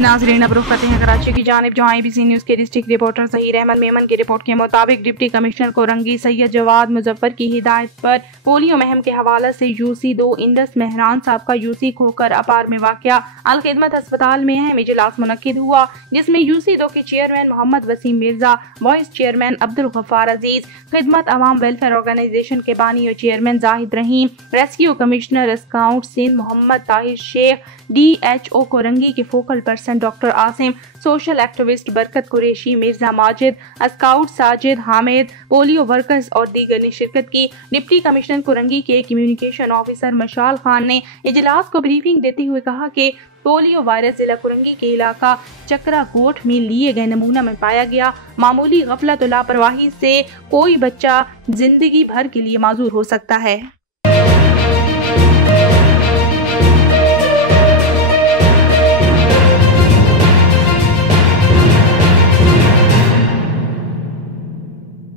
नाजरीन अब रुख करते हैं कराची की जानिब, जहाँ ABC न्यूज के डिस्ट्रिक्ट रिपोर्टर ज़हीर अहमद मेमन की रिपोर्ट के मुताबिक डिप्टी कमिश्नर कोरंगी सैयद जवाद मुजफ्फर की हिदायत पर पोलियो मुहिम के हवाले से UC2 इंडस मेहरान साहब का UC खोकर अपार में वाक़या अल खिदमत अस्पताल में अहम इजलास मुनक्किद हुआ, जिसमें UC2 के chairman Mohammad Wasim Mirza, vice chairman Abdul Gaffar अजीज, खिदमत अवाम वेलफेयर ऑर्गेनाइजेशन के बानी और चेयरमैन जाहिद रहीम, rescue commissioner scout Sindh Mohammad Tahir Sheikh, DHO Korangi के focal person doctor Asim, social activist बरकत Qureshi, Mirza Majid, scout Sajid Hamid, polio workers और दीगर ने शिरकत की। डिप्टी कमिश्नर कोरंगी के कम्युनिकेशन ऑफिसर मशाल खान ने इजलास को ब्रीफिंग देते हुए कहा कि पोलियो वायरस जिला कुरंगी के इलाका चक्रा कोट में लिए गए नमूना में पाया गया। मामूली गफलत और लापरवाही से कोई बच्चा जिंदगी भर के लिए माजूर हो सकता है।